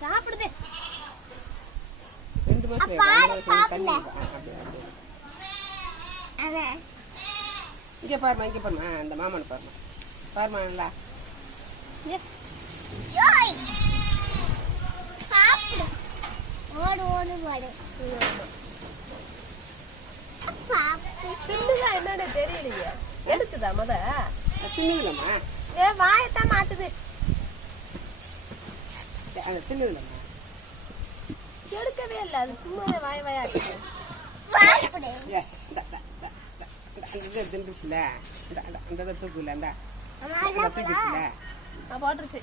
சாப்பிடுதே. 2 மாசம் இங்க பாருமா, இங்க பாருமா, அந்த மாமன் பாருமா, பாருமா நல்லா. என்னன்னு தெரியலையே. எடுக்குதா முத தின்னுங்களம்மா, வாயத்தான் மாட்டுது. தின்னுங்களம்மா, எடுக்கவே இல்லை. அது சும்மா வாய வாயாட்டு. தின்றுச்சுல, அந்த தூக்குல, அந்த தூக்கிச்சுல போட்டுருச்சு.